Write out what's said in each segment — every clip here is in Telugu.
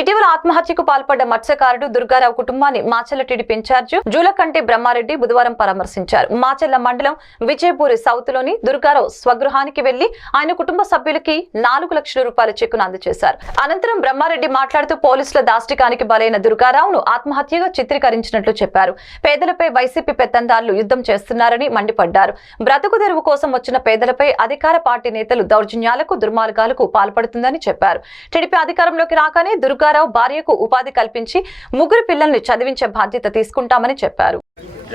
ఇటీవల ఆత్మహత్యకు పాల్పడ్డ మత్స్యకారుడు దుర్గారావు కుటుంబాన్ని మాచెల్ల టీడీపీ ఇన్ఛార్జ్ జూలకంటి బ్రహ్మారెడ్డి బుధవారం పరామర్శించారు. మాచెల్ల మండలం విజయపూరి సౌత్లోని దుర్గారావు స్వగృహానికి వెళ్ళి ఆయన కుటుంబ సభ్యులకి నాలుగు లక్షల రూపాయల చెక్కును అందజేశారు. అనంతరం బ్రహ్మారెడ్డి మాట్లాడుతూ పోలీసుల దాష్టికానికి బలైన దుర్గారావును ఆత్మహత్యగా చిత్రీకరించినట్లు చెప్పారు. పేదలపై వైసీపీ పెత్తందారులు యుద్ధం చేస్తున్నారని మండిపడ్డారు. బ్రతుకు తెరువు కోసం వచ్చిన పేదలపై అధికార పార్టీ నేతలు దౌర్జన్యాలకు దుర్మార్గాలకు పాల్పడుతుందని చెప్పారు. టీడీపీ అధికారంలోకి రాగానే దుర్గారావు భార్యకు ఉపాధి కల్పించి ముగ్గురు పిల్లల్ని చదివించే బాధ్యత తీసుకుంటామని చెప్పారు.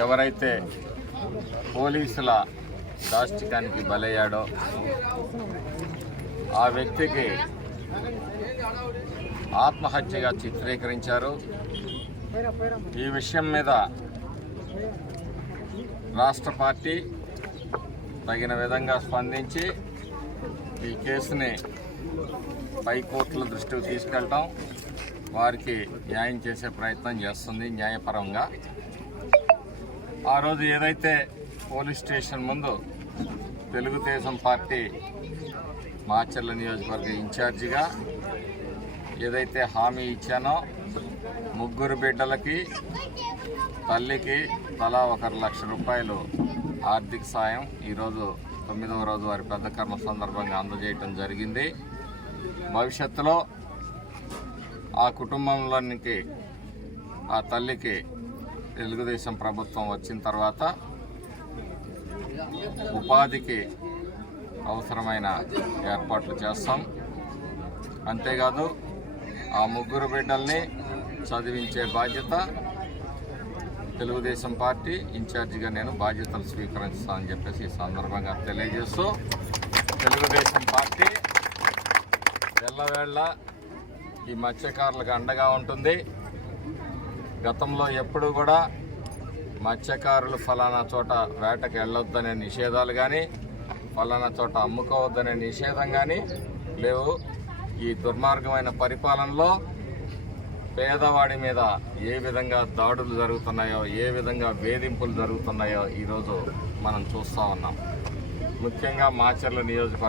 ఎవరైతే పోలీసుల దాష్టికానికి బలయ్యాడో ఆ వ్యక్తికి ఆత్మహత్యగా చిత్రీకరించారు. ఈ విషయం మీద రాష్ట్ర పార్టీ తగిన విధంగా స్పందించి ఈ కేసుని పైకోర్టుల దృష్టికి తీసుకెళ్ళటం వారికి న్యాయం చేసే ప్రయత్నం చేస్తుంది న్యాయపరంగా. ఆ రోజు ఏదైతే పోలీస్ స్టేషన్ ముందు తెలుగుదేశం పార్టీ మాచర్ల నియోజకవర్గ ఇన్ఛార్జిగా ఏదైతే హామీ ఇచ్చానో ముగ్గురు బిడ్డలకి తల్లికి తలా ఒక లక్ష రూపాయలు ఆర్థిక సాయం ఈరోజు తొమ్మిదవ రోజు వారి పెద్ద కర్మ సందర్భంగా అందజేయటం జరిగింది. భవిష్యత్తులో ఆ కుటుంబంలోనికి ఆ తల్లికి తెలుగుదేశం ప్రభుత్వం వచ్చిన తర్వాత ఉపాధికి అవసరమైన ఏర్పాట్లు చేస్తాం. అంతేకాదు ఆ ముగ్గురు బిడ్డల్ని చదివించే బాధ్యత తెలుగుదేశం పార్టీ ఇన్ఛార్జిగా నేను బాధ్యతలు స్వీకరిస్తానని చెప్పేసి ఈ సందర్భంగా తెలియజేస్తూ తెలుగుదేశం పార్టీ వెళ్ళవేళ్ళ ఈ మత్స్యకారులకు అండగా ఉంటుంది. గతంలో ఎప్పుడు కూడా మత్స్యకారులు ఫలానా చోట వేటకు వెళ్ళొద్దనే నిషేధాలు కానీ ఫలానా చోట అమ్ముకోవద్దనే నిషేధం కానీ లేవు. ఈ దుర్మార్గమైన పరిపాలనలో పేదవాడి మీద ఏ విధంగా దాడులు జరుగుతున్నాయో ఏ విధంగా వేధింపులు జరుగుతున్నాయో ఈరోజు మనం చూస్తూ ఉన్నాం. ముఖ్యంగా మాచర్ల నియోజకవర్గం